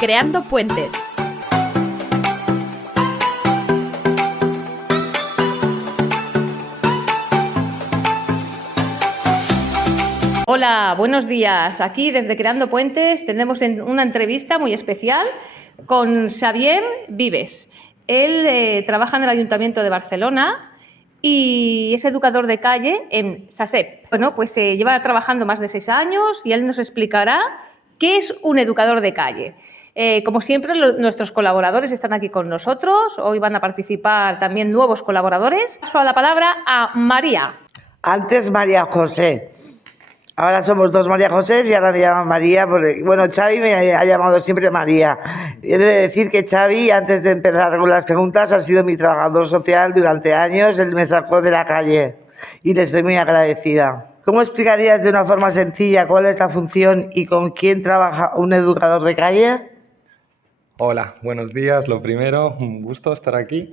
Creando Puentes. Hola, buenos días. Aquí desde Creando Puentes tenemos una entrevista muy especial con Xavier Vives. Él trabaja en el Ayuntamiento de Barcelona y es educador de calle en SASEP. Bueno, pues lleva trabajando más de 6 años y él nos explicará qué es un educador de calle. Como siempre, nuestros colaboradores están aquí con nosotros. Hoy van a participar también nuevos colaboradores. Paso a la palabra a María. Antes María José. Ahora somos 2 María José y ahora me llaman María. Porque, bueno, Xavi me ha llamado siempre María. He de decir que Xavi, antes de empezar con las preguntas, ha sido mi trabajador social durante años. Él me sacó de la calle y le estoy muy agradecida. ¿Cómo explicarías de una forma sencilla cuál es la función y con quién trabaja un educador de calle? Hola, buenos días. Lo primero, un gusto estar aquí.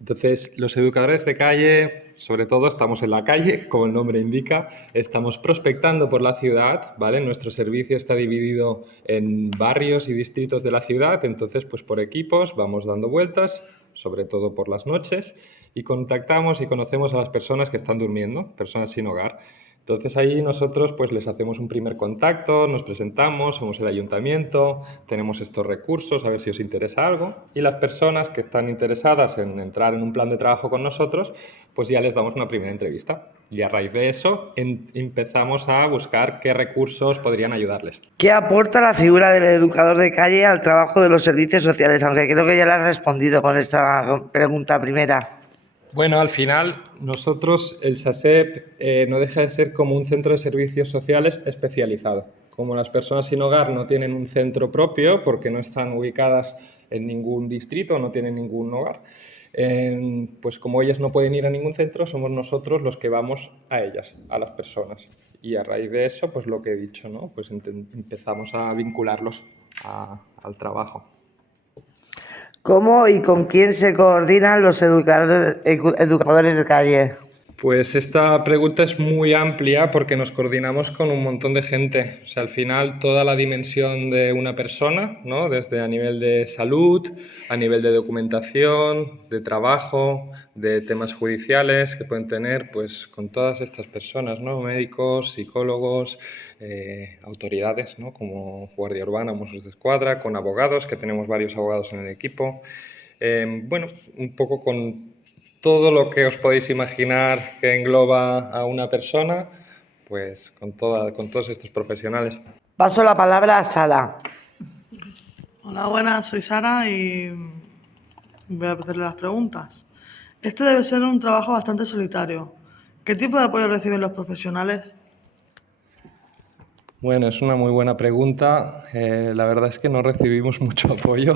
Entonces, los educadores de calle, sobre todo estamos en la calle, como el nombre indica, estamos prospectando por la ciudad, ¿vale? Nuestro servicio está dividido en barrios y distritos de la ciudad, entonces pues por equipos vamos dando vueltas, sobre todo por las noches, y contactamos y conocemos a las personas que están durmiendo, personas sin hogar. Entonces ahí nosotros pues les hacemos un primer contacto, nos presentamos, somos el ayuntamiento, tenemos estos recursos, a ver si os interesa algo, y las personas que están interesadas en entrar en un plan de trabajo con nosotros, pues ya les damos una primera entrevista. Y a raíz de eso empezamos a buscar qué recursos podrían ayudarles. ¿Qué aporta la figura del educador de calle al trabajo de los servicios sociales? Aunque creo que ya la has respondido con esta pregunta primera. Bueno, al final nosotros, el SASEP, no deja de ser como un centro de servicios sociales especializado. Como las personas sin hogar no tienen un centro propio porque no están ubicadas en ningún distrito, no tienen ningún hogar, pues como ellas no pueden ir a ningún centro, somos nosotros los que vamos a ellas, a las personas. Y a raíz de eso, pues lo que he dicho, ¿no? Pues empezamos a vincularlos al trabajo. ¿Cómo y con quién se coordinan los educadores de calle? Pues esta pregunta es muy amplia porque nos coordinamos con un montón de gente. O sea, al final toda la dimensión de una persona, ¿no? Desde a nivel de salud, a nivel de documentación, de trabajo, de temas judiciales que pueden tener, pues con todas estas personas, ¿no? Médicos, psicólogos, autoridades, ¿no? Como Guardia Urbana, Mossos de Escuadra, con abogados, que tenemos varios abogados en el equipo. Bueno, un poco con todo lo que os podéis imaginar que engloba a una persona, pues con todos estos profesionales. Paso la palabra a Sara. Hola, buenas, soy Sara y voy a hacerle las preguntas. Este debe ser un trabajo bastante solitario. ¿Qué tipo de apoyo reciben los profesionales? Bueno, es una muy buena pregunta. La verdad es que no recibimos mucho apoyo.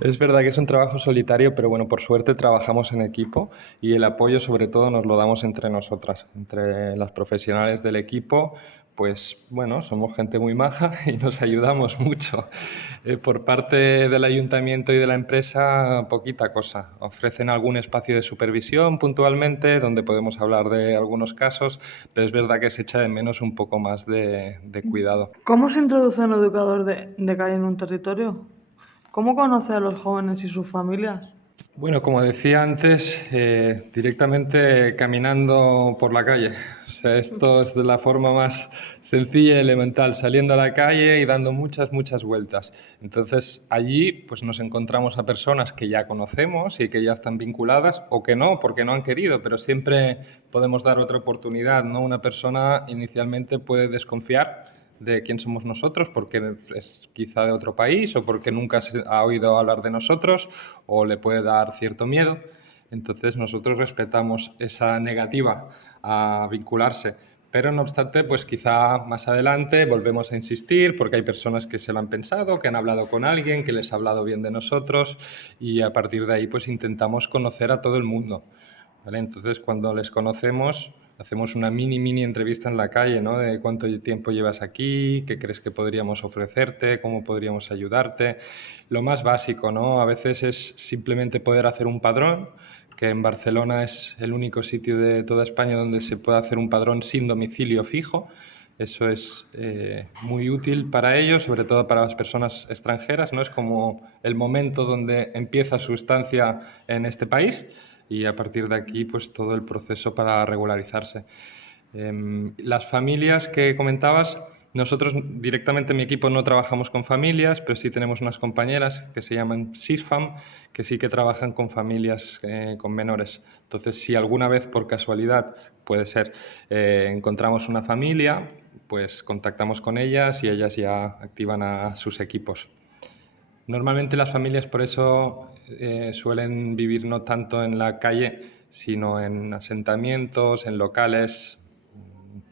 Es verdad que es un trabajo solitario, pero bueno, por suerte trabajamos en equipo y el apoyo sobre todo nos lo damos entre nosotras, entre las profesionales del equipo. Pues bueno, somos gente muy maja y nos ayudamos mucho. Por parte del ayuntamiento y de la empresa, poquita cosa. Ofrecen algún espacio de supervisión puntualmente, donde podemos hablar de algunos casos, pero es verdad que se echa de menos un poco más de cuidado. ¿Cómo se introduce un educador de calle en un territorio? ¿Cómo conoce a los jóvenes y sus familias? Bueno, como decía antes, directamente caminando por la calle. O sea, esto es de la forma más sencilla y elemental, saliendo a la calle y dando muchas vueltas. Entonces, allí pues nos encontramos a personas que ya conocemos y que ya están vinculadas o que no, porque no han querido, pero siempre podemos dar otra oportunidad, ¿no? Una persona inicialmente puede desconfiar de quién somos nosotros, porque es quizá de otro país o porque nunca se ha oído hablar de nosotros o le puede dar cierto miedo. Entonces nosotros respetamos esa negativa a vincularse. Pero no obstante, pues quizá más adelante volvemos a insistir porque hay personas que se lo han pensado, que han hablado con alguien, que les ha hablado bien de nosotros y a partir de ahí pues intentamos conocer a todo el mundo, ¿vale? Entonces cuando les conocemos hacemos una mini entrevista en la calle, ¿no? De cuánto tiempo llevas aquí, qué crees que podríamos ofrecerte, cómo podríamos ayudarte. Lo más básico, ¿no? A veces es simplemente poder hacer un padrón, que en Barcelona es el único sitio de toda España donde se puede hacer un padrón sin domicilio fijo. Eso es muy útil para ellos, sobre todo para las personas extranjeras, ¿no? Es como el momento donde empieza su estancia en este país y a partir de aquí pues todo el proceso para regularizarse. Las familias que comentabas, nosotros directamente en mi equipo no trabajamos con familias, pero sí tenemos unas compañeras que se llaman SISFAM, que sí que trabajan con familias con menores. Entonces, si alguna vez por casualidad, puede ser, encontramos una familia, pues contactamos con ellas y ellas ya activan a sus equipos. Normalmente las familias por eso suelen vivir no tanto en la calle, sino en asentamientos, en locales,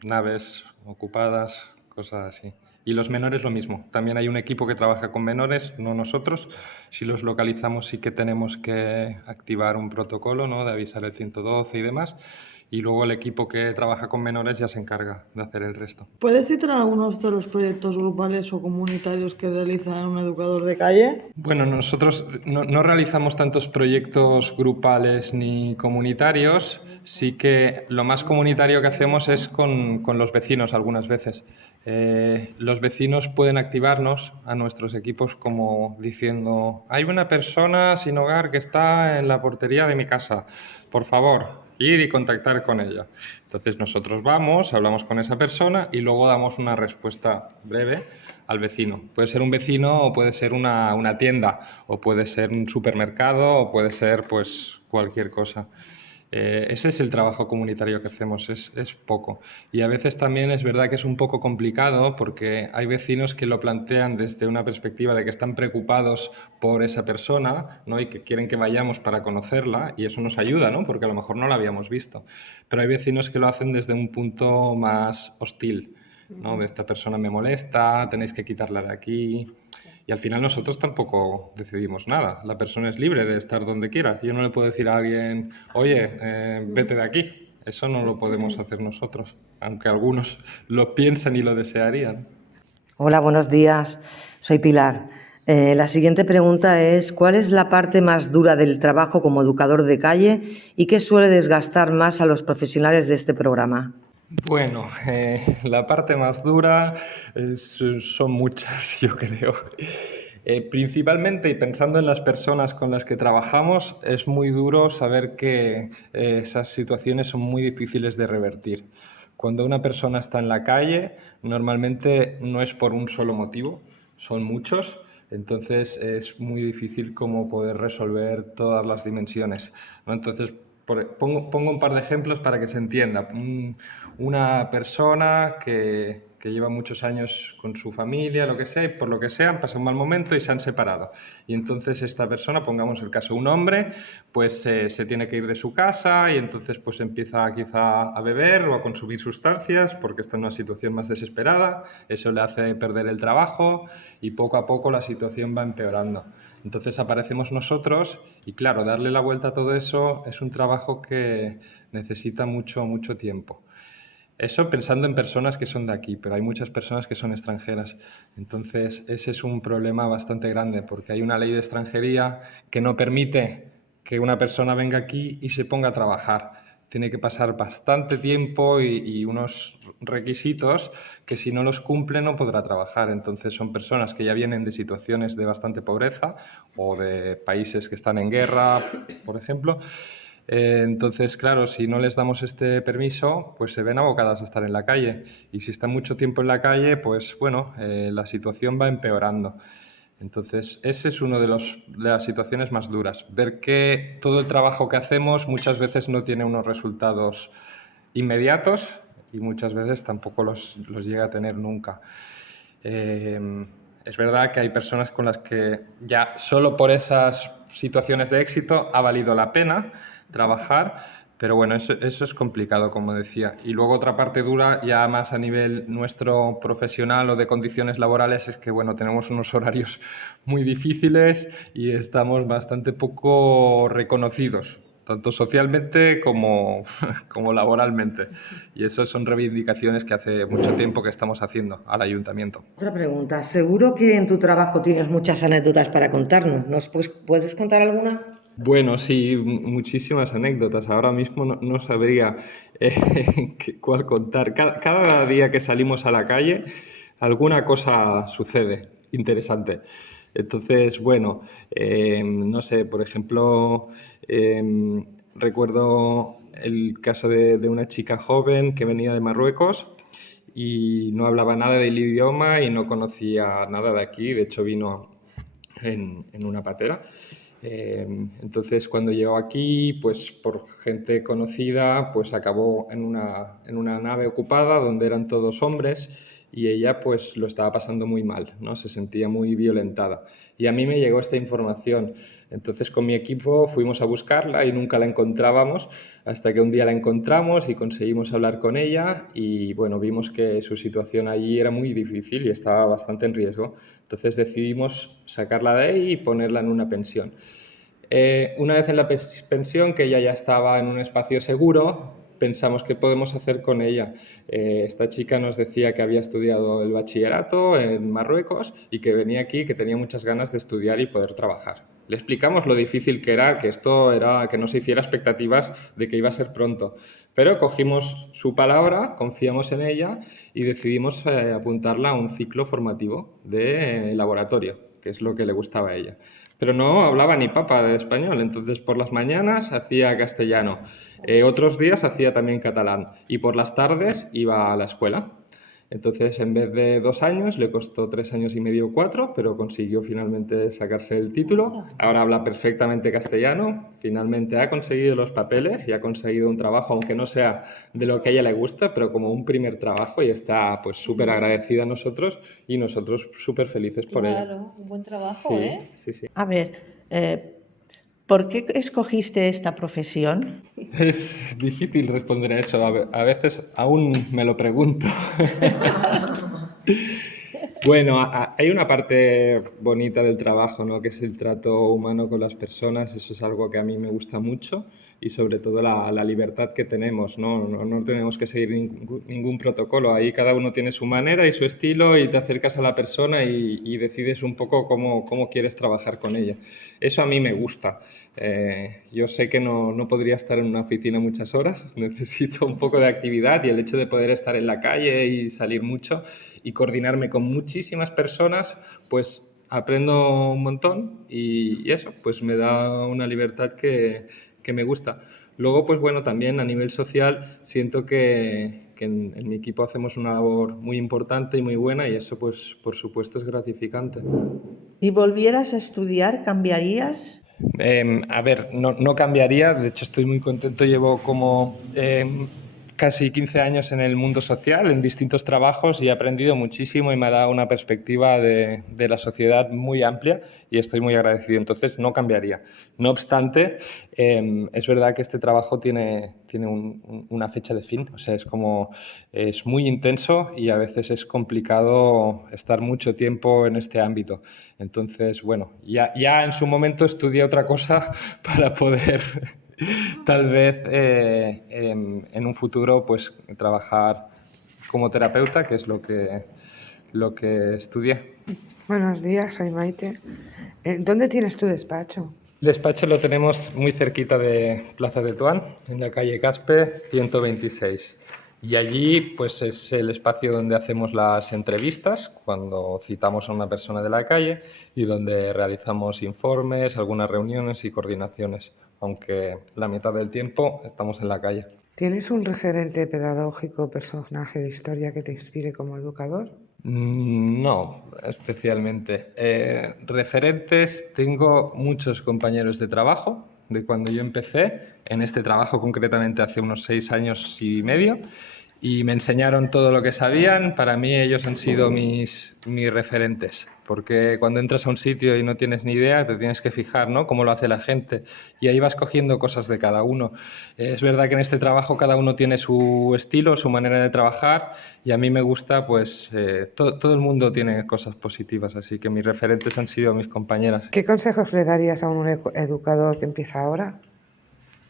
naves ocupadas, cosas así. Y los menores lo mismo. También hay un equipo que trabaja con menores, no nosotros. Si los localizamos sí que tenemos que activar un protocolo, ¿no? De avisar el 112 y demás. Y luego el equipo que trabaja con menores ya se encarga de hacer el resto. ¿Puedes citar algunos de los proyectos grupales o comunitarios que realiza un educador de calle? Bueno, nosotros no realizamos tantos proyectos grupales ni comunitarios, sí que lo más comunitario que hacemos es con los vecinos algunas veces. Los vecinos pueden activarnos a nuestros equipos como diciendo, hay una persona sin hogar que está en la portería de mi casa, por favor, ir y contactar con ella. Entonces nosotros vamos, hablamos con esa persona y luego damos una respuesta breve al vecino. Puede ser un vecino o puede ser una tienda o puede ser un supermercado o puede ser pues cualquier cosa. Ese es el trabajo comunitario que hacemos, es poco. Y a veces también es verdad que es un poco complicado porque hay vecinos que lo plantean desde una perspectiva de que están preocupados por esa persona, ¿no? Y que quieren que vayamos para conocerla y eso nos ayuda, ¿no? Porque a lo mejor no la habíamos visto. Pero hay vecinos que lo hacen desde un punto más hostil, ¿no? De esta persona me molesta, tenéis que quitarla de aquí. Y al final nosotros tampoco decidimos nada. La persona es libre de estar donde quiera. Yo no le puedo decir a alguien, oye, vete de aquí. Eso no lo podemos hacer nosotros, aunque algunos lo piensan y lo desearían. Hola, buenos días. Soy Pilar. La siguiente pregunta es, ¿cuál es la parte más dura del trabajo como educador de calle y qué suele desgastar más a los profesionales de este programa? Bueno, la parte más dura son muchas, yo creo. Principalmente, y pensando en las personas con las que trabajamos, es muy duro saber que esas situaciones son muy difíciles de revertir. Cuando una persona está en la calle, normalmente no es por un solo motivo, son muchos. Entonces es muy difícil como poder resolver todas las dimensiones, ¿no? Entonces, pongo un par de ejemplos para que se entienda. Una persona que lleva muchos años con su familia, lo que sea, y por lo que sea, han pasado un mal momento y se han separado. Y entonces esta persona, pongamos el caso, un hombre, pues se tiene que ir de su casa y entonces pues empieza quizá a beber o a consumir sustancias porque está en una situación más desesperada, eso le hace perder el trabajo y poco a poco la situación va empeorando. Entonces aparecemos nosotros y claro, darle la vuelta a todo eso es un trabajo que necesita mucho, mucho tiempo. Eso pensando en personas que son de aquí, pero hay muchas personas que son extranjeras. Entonces ese es un problema bastante grande porque hay una ley de extranjería que no permite que una persona venga aquí y se ponga a trabajar. Tiene que pasar bastante tiempo y unos requisitos que si no los cumple no podrá trabajar. Entonces son personas que ya vienen de situaciones de bastante pobreza o de países que están en guerra, por ejemplo. Entonces, claro, si no les damos este permiso, pues se ven abocadas a estar en la calle. Y si están mucho tiempo en la calle, pues bueno, la situación va empeorando. Entonces, ese es uno de las situaciones más duras. Ver que todo el trabajo que hacemos muchas veces no tiene unos resultados inmediatos y muchas veces tampoco los llega a tener nunca. Es verdad que hay personas con las que ya solo por esas situaciones de éxito ha valido la pena trabajar, pero bueno, eso es complicado, como decía. Y luego otra parte dura, ya más a nivel nuestro profesional o de condiciones laborales, es que bueno, tenemos unos horarios muy difíciles y estamos bastante poco reconocidos, tanto socialmente como laboralmente. Y eso son reivindicaciones que hace mucho tiempo que estamos haciendo al ayuntamiento. Otra pregunta. Seguro que en tu trabajo tienes muchas anécdotas para contarnos. ¿Puedes contar alguna? Bueno, sí, muchísimas anécdotas. Ahora mismo no sabría cuál contar. Cada día que salimos a la calle, alguna cosa sucede interesante. Entonces, bueno, no sé, por ejemplo, recuerdo el caso de una chica joven que venía de Marruecos y no hablaba nada del idioma y no conocía nada de aquí. De hecho, vino en una patera. Entonces, cuando llegó aquí, pues por gente conocida, pues acabó en una nave ocupada donde eran todos hombres y ella pues lo estaba pasando muy mal, ¿no? Se sentía muy violentada. Y a mí me llegó esta información. Entonces, con mi equipo fuimos a buscarla y nunca la encontrábamos hasta que un día la encontramos y conseguimos hablar con ella y bueno, vimos que su situación allí era muy difícil y estaba bastante en riesgo. Entonces decidimos sacarla de ahí y ponerla en una pensión. Una vez en la pensión, que ella ya estaba en un espacio seguro, pensamos qué podemos hacer con ella. Esta chica nos decía que había estudiado el bachillerato en Marruecos y que venía aquí, que tenía muchas ganas de estudiar y poder trabajar. Le explicamos lo difícil que era, que esto era, que no se hiciera expectativas de que iba a ser pronto. Pero cogimos su palabra, confiamos en ella y decidimos apuntarla a un ciclo formativo de laboratorio, que es lo que le gustaba a ella. Pero no hablaba ni papa de español, entonces por las mañanas hacía castellano, otros días hacía también catalán y por las tardes iba a la escuela. Entonces, en vez de 2 años, le costó 3 años y medio o 4, pero consiguió finalmente sacarse el título. Ahora habla perfectamente castellano, finalmente ha conseguido los papeles y ha conseguido un trabajo, aunque no sea de lo que a ella le gusta, pero como un primer trabajo y está pues súper agradecida a nosotros y nosotros súper felices por ella. Claro, un buen trabajo, Sí, ¿eh? sí, sí. A ver, ¿por qué escogiste esta profesión? Es difícil responder a eso. A veces aún me lo pregunto. Bueno, hay una parte bonita del trabajo, ¿no? Que es el trato humano con las personas. Eso es algo que a mí me gusta mucho y sobre todo la libertad que tenemos, ¿no? No tenemos que seguir ningún protocolo. Ahí cada uno tiene su manera y su estilo y te acercas a la persona y decides un poco cómo quieres trabajar con ella. Eso a mí me gusta. Yo sé que no podría estar en una oficina muchas horas, necesito un poco de actividad y el hecho de poder estar en la calle y salir mucho y coordinarme con muchísimas personas, pues aprendo un montón y eso, pues me da una libertad que me gusta. Luego, pues bueno, también a nivel social siento que en mi equipo hacemos una labor muy importante y muy buena y eso, pues por supuesto, es gratificante. Si volvieras a estudiar, ¿cambiarías? A ver, no cambiaría, de hecho estoy muy contento, llevo como casi 15 años en el mundo social, en distintos trabajos y he aprendido muchísimo y me ha dado una perspectiva de la sociedad muy amplia y estoy muy agradecido, entonces no cambiaría. No obstante, es verdad que este trabajo tiene una fecha de fin, o sea, es muy intenso y a veces es complicado estar mucho tiempo en este ámbito. Entonces, bueno, ya en su momento estudié otra cosa para poder tal vez en un futuro pues trabajar como terapeuta, que es lo que estudié. Buenos días, soy Maite. ¿Dónde tienes tu despacho? El despacho lo tenemos muy cerquita de Plaza de Tuán, en la calle Caspe 126. Y allí pues es el espacio donde hacemos las entrevistas, cuando citamos a una persona de la calle y donde realizamos informes, algunas reuniones y coordinaciones, aunque la mitad del tiempo estamos en la calle. ¿Tienes un referente pedagógico, personaje de historia que te inspire como educador? No, especialmente. Referentes, tengo muchos compañeros de trabajo, de cuando yo empecé, en este trabajo concretamente hace unos 6 años y medio, y me enseñaron todo lo que sabían. Para mí ellos han sido mis referentes, porque cuando entras a un sitio y no tienes ni idea, te tienes que fijar, ¿no? Cómo lo hace la gente, y ahí vas cogiendo cosas de cada uno. Es verdad que en este trabajo cada uno tiene su estilo, su manera de trabajar, y a mí me gusta, pues, todo el mundo tiene cosas positivas, así que mis referentes han sido mis compañeras. ¿Qué consejos le darías a un educador que empieza ahora?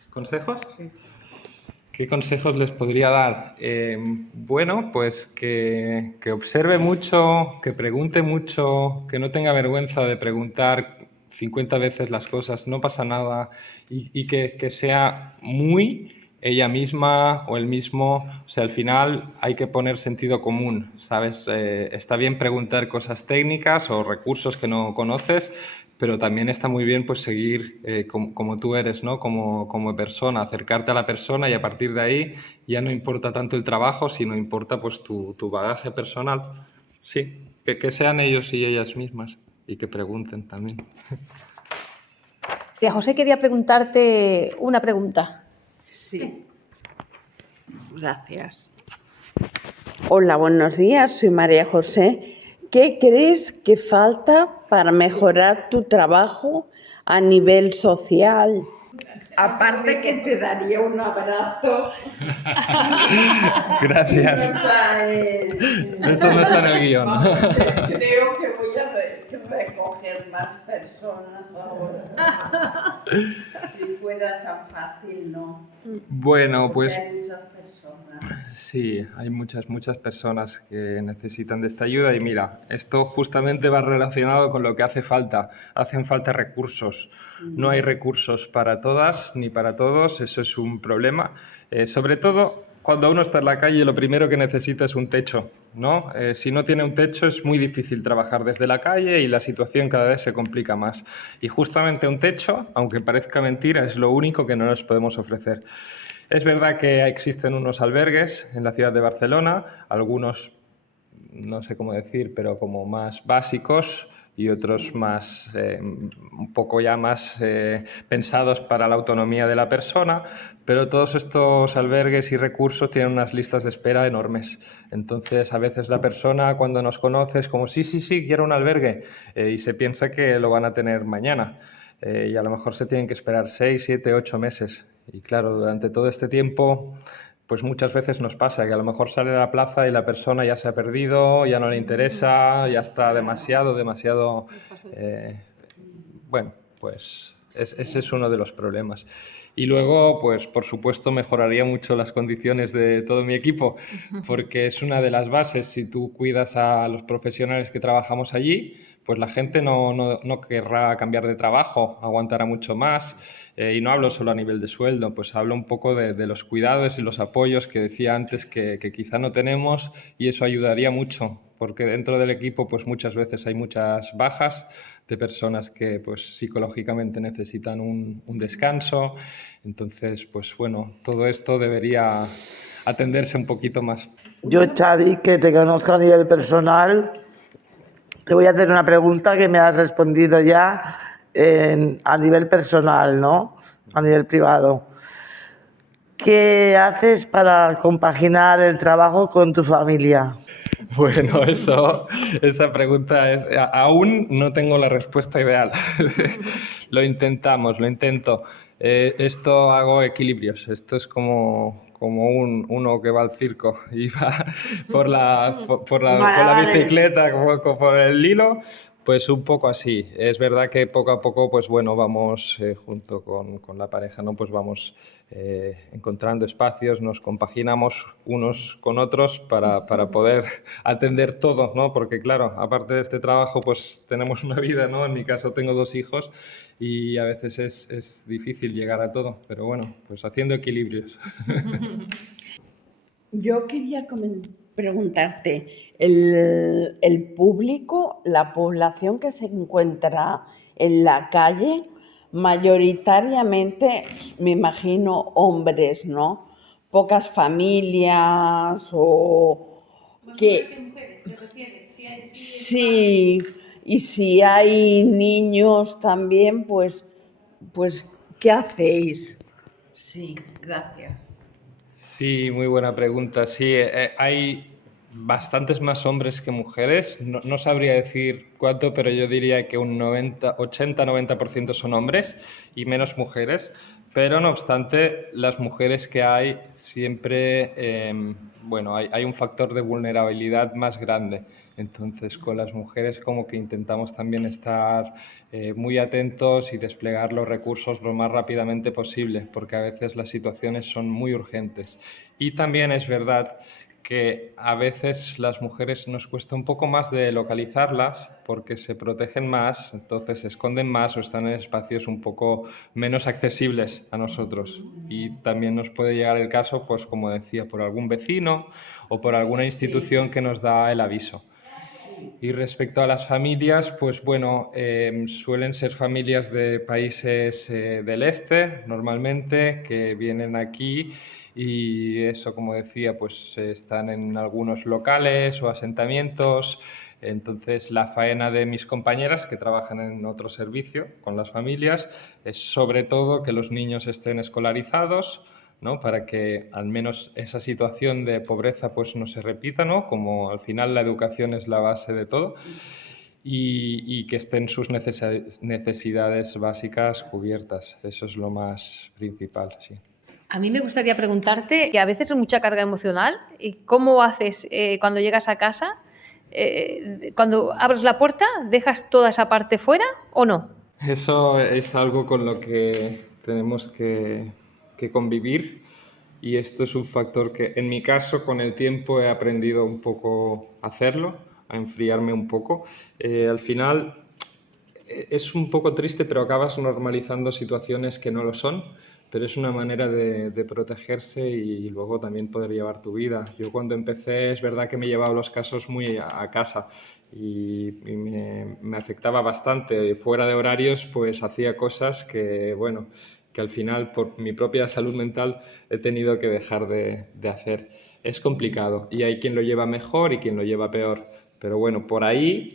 ¿Consejos? ¿Qué consejos les podría dar? Bueno, pues que observe mucho, que pregunte mucho, que no tenga vergüenza de preguntar 50 veces las cosas, no pasa nada, y que sea muy ella misma o él mismo. O sea, al final hay que poner sentido común, ¿sabes? Está bien preguntar cosas técnicas o recursos que no conoces, pero también está muy bien pues seguir como tú eres, ¿no? Como persona, acercarte a la persona, y a partir de ahí ya no importa tanto el trabajo, sino importa pues tu bagaje personal. Sí, que sean ellos y ellas mismas, y que pregunten también. María José quería preguntarte una pregunta. Sí. Gracias. Hola, buenos días. Soy María José. ¿Qué crees que falta para mejorar tu trabajo a nivel social? Aparte que te daría un abrazo. Gracias. Eso no está en el guión. Vamos, creo que voy a recoger más personas ahora. Si fuera tan fácil, ¿no? Bueno, Porque pues hay muchas personas. sí, hay muchas personas que necesitan de esta ayuda, y mira, esto justamente va relacionado con lo que hace falta. Hacen falta recursos. No hay recursos para todas ni para todos, eso es un problema. Sobre todo cuando uno está en la calle, lo primero que necesita es un techo, ¿no? Si no tiene un techo es muy difícil trabajar desde la calle y la situación cada vez se complica más. Y justamente un techo, aunque parezca mentira, es lo único que no nos podemos ofrecer. Es verdad que existen unos albergues en la ciudad de Barcelona, algunos, no sé cómo decir, pero como más básicos, y otros más, un poco ya más pensados para la autonomía de la persona, pero todos estos albergues y recursos tienen unas listas de espera enormes. Entonces, a veces la persona, cuando nos conoce, es como, sí, quiero un albergue, y se piensa que lo van a tener mañana. Y a lo mejor se tienen que esperar 6, 7, 8 meses. Y claro, durante todo este tiempo, pues muchas veces nos pasa que a lo mejor sale a la plaza y la persona ya se ha perdido, ya no le interesa, ya está demasiado... bueno, pues ese es uno de los problemas. Y luego, pues por supuesto, mejoraría mucho las condiciones de todo mi equipo, porque es una de las bases. Si tú cuidas a los profesionales que trabajamos allí, pues la gente no querrá cambiar de trabajo, aguantará mucho más. Y no hablo solo a nivel de sueldo, pues hablo un poco de los cuidados y los apoyos que decía antes que quizá no tenemos, y eso ayudaría mucho, porque dentro del equipo pues muchas veces hay muchas bajas de personas que pues psicológicamente necesitan un descanso. Entonces, pues bueno, todo esto debería atenderse un poquito más. Yo, Xavi, que te conozco a nivel personal, te voy a hacer una pregunta que me has respondido ya a nivel personal, ¿no? A nivel privado. ¿Qué haces para compaginar el trabajo con tu familia? Bueno, esa pregunta es... Aún no tengo la respuesta ideal. Lo intento. Esto hago equilibrios. Esto es como uno que va al circo y va con la bicicleta, como por el hilo. Pues un poco así. Es verdad que poco a poco, pues bueno, vamos junto con la pareja, ¿no? Pues vamos encontrando espacios, nos compaginamos unos con otros para poder atender todo, ¿no? Porque claro, aparte de este trabajo, pues tenemos una vida, ¿no? En mi caso tengo 2 hijos y a veces es difícil llegar a todo, pero bueno, pues haciendo equilibrios. Yo quería preguntarte, el público, la población que se encuentra en la calle, mayoritariamente, me imagino, hombres, ¿no? Pocas familias o que... mujeres te refieres? Sí, y si hay niños también, pues, ¿qué hacéis? Sí, gracias. Sí, muy buena pregunta. Sí, hay bastantes más hombres que mujeres. No sabría decir cuánto, pero yo diría que un 80-90% son hombres y menos mujeres. Pero no obstante, las mujeres que hay siempre, bueno, hay un factor de vulnerabilidad más grande. Entonces, con las mujeres como que intentamos también estar muy atentos y desplegar los recursos lo más rápidamente posible, porque a veces las situaciones son muy urgentes. Y también es verdad que a veces las mujeres nos cuesta un poco más de localizarlas porque se protegen más, entonces se esconden más o están en espacios un poco menos accesibles a nosotros. Y también nos puede llegar el caso, pues como decía, por algún vecino o por alguna institución que nos da el aviso. Y respecto a las familias, pues bueno, suelen ser familias de países del este, normalmente, que vienen aquí y eso, como decía, pues están en algunos locales o asentamientos. Entonces, la faena de mis compañeras, que trabajan en otro servicio con las familias, es sobre todo que los niños estén escolarizados, ¿no? Para que al menos esa situación de pobreza pues no se repita, ¿no? Como al final la educación es la base de todo y que estén sus necesidades básicas cubiertas. Eso es lo más principal, sí. A mí me gustaría preguntarte, que a veces es mucha carga emocional, ¿y cómo haces cuando llegas a casa? Cuando abres la puerta, ¿dejas toda esa parte fuera o no? Eso es algo con lo que tenemos que convivir y esto es un factor que en mi caso con el tiempo he aprendido un poco a hacerlo, a enfriarme un poco. Al final es un poco triste, pero acabas normalizando situaciones que no lo son, pero es una manera de protegerse y luego también poder llevar tu vida. Yo cuando empecé es verdad que me llevaba los casos muy a casa y me afectaba bastante. Fuera de horarios pues hacía cosas que, bueno, que al final por mi propia salud mental he tenido que dejar de hacer. Es complicado y hay quien lo lleva mejor y quien lo lleva peor. Pero bueno, por ahí,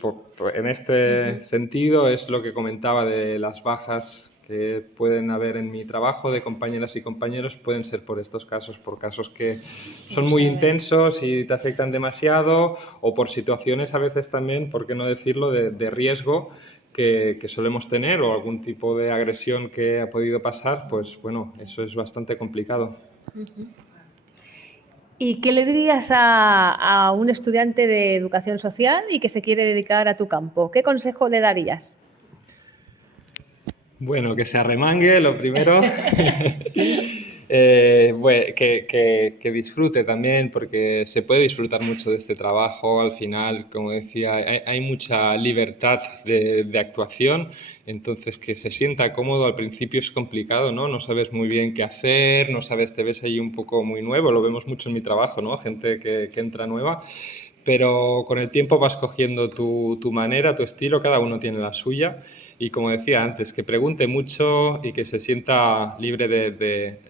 en este sentido, es lo que comentaba de las bajas que pueden haber en mi trabajo de compañeras y compañeros, pueden ser por estos casos, por casos que son muy intensos y te afectan demasiado, o por situaciones a veces también, por qué no decirlo, de riesgo que solemos tener, o algún tipo de agresión que ha podido pasar, pues bueno, eso es bastante complicado. ¿Y qué le dirías a un estudiante de educación social y que se quiere dedicar a tu campo? ¿Qué consejo le darías? Bueno, que se arremangue, lo primero. Bueno, que disfrute también, porque se puede disfrutar mucho de este trabajo. Al final, como decía, hay mucha libertad de actuación, entonces que se sienta cómodo. Al principio es complicado, ¿no? No sabes muy bien qué hacer, no sabes, te ves ahí un poco muy nuevo, lo vemos mucho en mi trabajo, ¿no? Gente que entra nueva. Pero con el tiempo vas cogiendo tu manera, tu estilo, cada uno tiene la suya. Y como decía antes, que pregunte mucho y que se sienta libre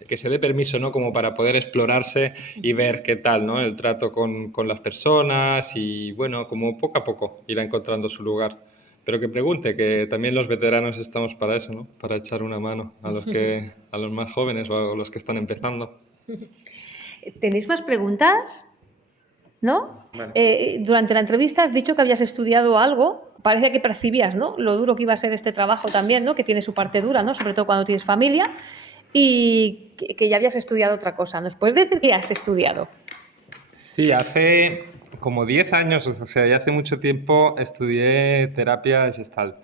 que se dé permiso, ¿no? Como para poder explorarse y ver qué tal, ¿no? El trato con las personas y, bueno, como poco a poco irá encontrando su lugar. Pero que pregunte, que también los veteranos estamos para eso, ¿no? Para echar una mano a los más jóvenes o a los que están empezando. ¿Tenéis más preguntas? ¿No? Bueno. Durante la entrevista has dicho que habías estudiado algo, parecía que percibías, ¿no? Lo duro que iba a ser este trabajo también, ¿no? Que tiene su parte dura, ¿no? Sobre todo cuando tienes familia, y que ya habías estudiado otra cosa. ¿Nos puedes decir qué has estudiado? Sí, hace como 10 años, o sea, ya hace mucho tiempo estudié terapia Gestalt.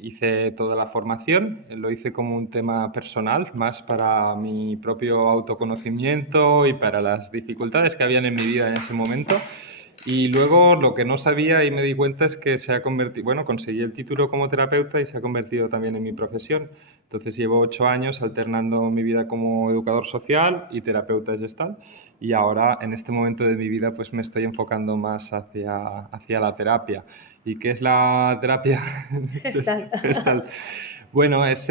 Hice toda la formación, lo hice como un tema personal, más para mi propio autoconocimiento y para las dificultades que habían en mi vida en ese momento. Y luego lo que no sabía y me di cuenta es que se ha convertido, bueno, conseguí el título como terapeuta y se ha convertido también en mi profesión. Entonces llevo 8 años alternando mi vida como educador social y terapeuta Gestalt y ahora en este momento de mi vida pues me estoy enfocando más hacia la terapia. ¿Y qué es la terapia Gestalt? Bueno, es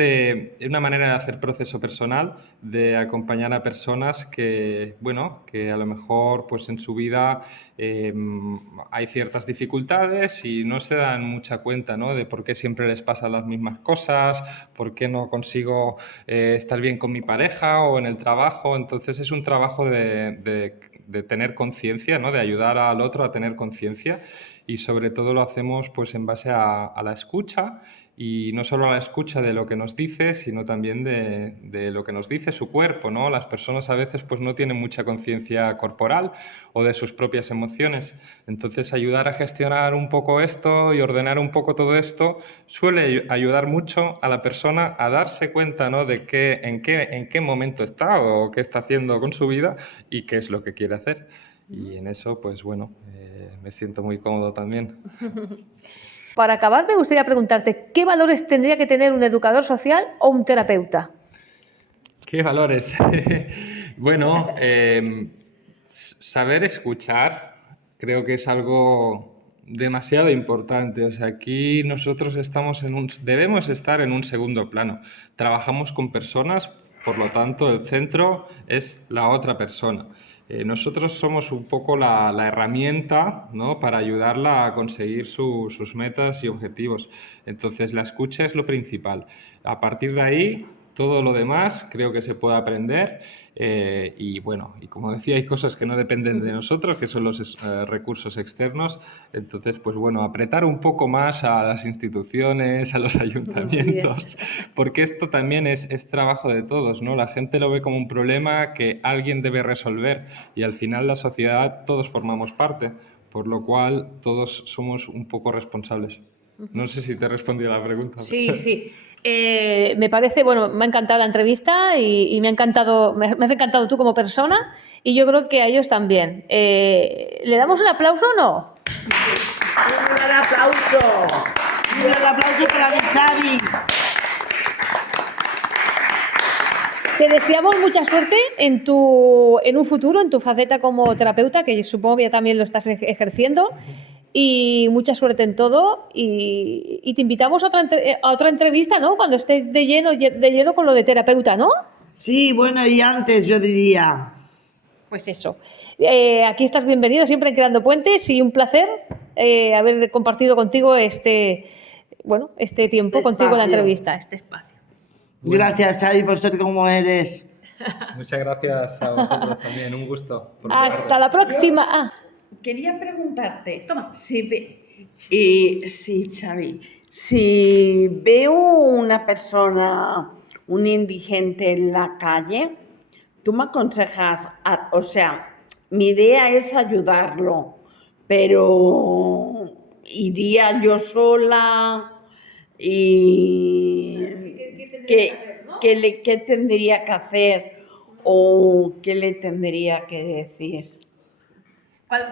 una manera de hacer proceso personal, de acompañar a personas que, bueno, que a lo mejor pues en su vida hay ciertas dificultades y no se dan mucha cuenta, ¿no? De por qué siempre les pasan las mismas cosas, por qué no consigo estar bien con mi pareja o en el trabajo. Entonces es un trabajo de tener conciencia, ¿no? De ayudar al otro a tener conciencia y sobre todo lo hacemos pues en base a la escucha Y no solo a la escucha de lo que nos dice, sino también de lo que nos dice su cuerpo, ¿no? Las personas a veces pues, no tienen mucha conciencia corporal o de sus propias emociones. Entonces, ayudar a gestionar un poco esto y ordenar un poco todo esto suele ayudar mucho a la persona a darse cuenta, ¿no? de en qué momento está o qué está haciendo con su vida y qué es lo que quiere hacer. Y en eso, pues bueno, me siento muy cómodo también. Para acabar, me gustaría preguntarte, ¿qué valores tendría que tener un educador social o un terapeuta? ¿Qué valores? Bueno, saber escuchar creo que es algo demasiado importante. O sea, aquí nosotros debemos estar en un segundo plano. Trabajamos con personas, por lo tanto, el centro es la otra persona. Nosotros somos un poco la herramienta, ¿no? Para ayudarla a conseguir sus metas y objetivos. Entonces, la escucha es lo principal. A partir de ahí, todo lo demás creo que se puede aprender y bueno, y como decía, hay cosas que no dependen de nosotros, que son los recursos externos. Entonces, pues bueno, apretar un poco más a las instituciones, a los ayuntamientos, porque esto también es trabajo de todos, ¿no? La gente lo ve como un problema que alguien debe resolver y al final la sociedad todos formamos parte, por lo cual todos somos un poco responsables. No sé si te he respondido a la pregunta. Sí, sí. Me parece, bueno, me ha encantado la entrevista y me has encantado tú como persona y yo creo que a ellos también. ¿Le damos un aplauso o no? ¡Un gran aplauso! ¡Un gran aplauso para mi Xavi! Te deseamos mucha suerte en un futuro, en tu faceta como terapeuta, que supongo que ya también lo estás ejerciendo. Y mucha suerte en todo y te invitamos a otra entrevista, ¿no? Cuando estés de lleno con lo de terapeuta, ¿no? Sí, bueno, y antes yo diría... Pues eso. Aquí estás bienvenido siempre en Creando Puentes y un placer haber compartido contigo este tiempo contigo en la entrevista, este espacio. Gracias, Xavi, por ser como eres. Muchas gracias a vosotros también, un gusto. Hasta la próxima. Quería preguntarte, Xavi, si veo una persona, un indigente en la calle, tú me aconsejas, o sea, mi idea es ayudarlo, pero iría yo sola y ¿qué tendría que hacer o qué le tendría que decir?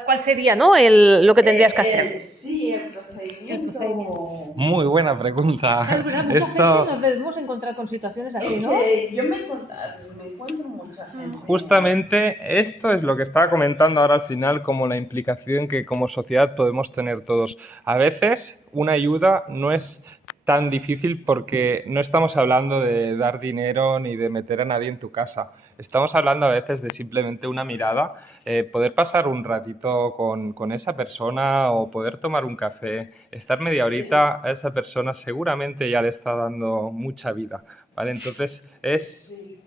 ¿Cuál sería, no? Lo que tendrías que hacer. Sí, el procedimiento. Muy buena pregunta. Es verdad, mucha gente nos debemos encontrar con situaciones así, ¿no? Yo me encuentro mucha gente. Justamente esto es lo que estaba comentando ahora al final, como la implicación que como sociedad podemos tener todos. A veces una ayuda no es tan difícil porque no estamos hablando de dar dinero ni de meter a nadie en tu casa. Estamos hablando a veces de simplemente una mirada, poder pasar un ratito con esa persona o poder tomar un café, estar media horita a esa persona seguramente ya le está dando mucha vida, ¿vale? Entonces es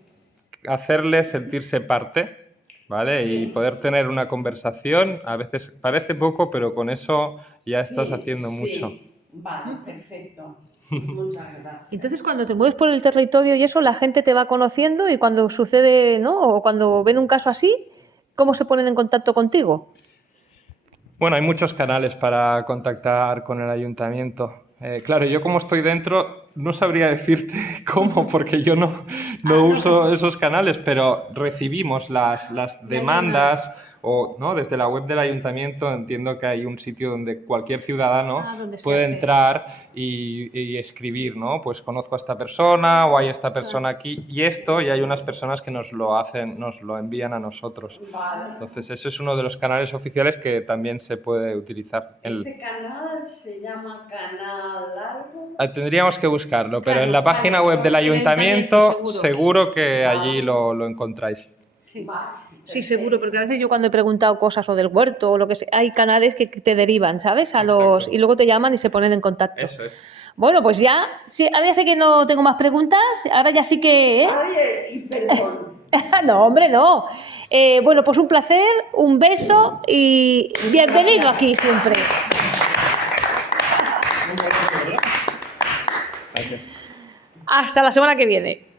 hacerle sentirse parte, ¿vale? Y poder tener una conversación, a veces parece poco, pero con eso ya estás haciendo mucho. Vale, perfecto. Muchas gracias. Entonces, cuando te mueves por el territorio y eso, la gente te va conociendo y cuando sucede, ¿no? O cuando ven un caso así, ¿cómo se ponen en contacto contigo? Bueno, hay muchos canales para contactar con el ayuntamiento. Claro, yo como estoy dentro no sabría decirte cómo, porque yo no uso esos canales, pero recibimos las demandas o no desde la web del ayuntamiento. Entiendo que hay un sitio donde cualquier ciudadano puede entrar y escribir, ¿no? Pues conozco a esta persona o hay esta persona aquí y hay unas personas que nos lo envían a nosotros. Entonces, ese es uno de los canales oficiales que también se puede utilizar. ¿Este canal se llama Canal algo? Tendríamos que buscarlo, pero en la página web del ayuntamiento seguro que allí lo encontráis. Sí. Sí, seguro, porque a veces yo cuando he preguntado cosas o del huerto o lo que sea, hay canales que te derivan, ¿sabes? Y luego te llaman y se ponen en contacto. Eso es. Bueno, pues ya, sí, ahora ya sé que no tengo más preguntas, ahora ya sí que... Ay, perdón. No, hombre, no. Bueno, pues un placer, un beso y bienvenido aquí siempre. Hasta la semana que viene.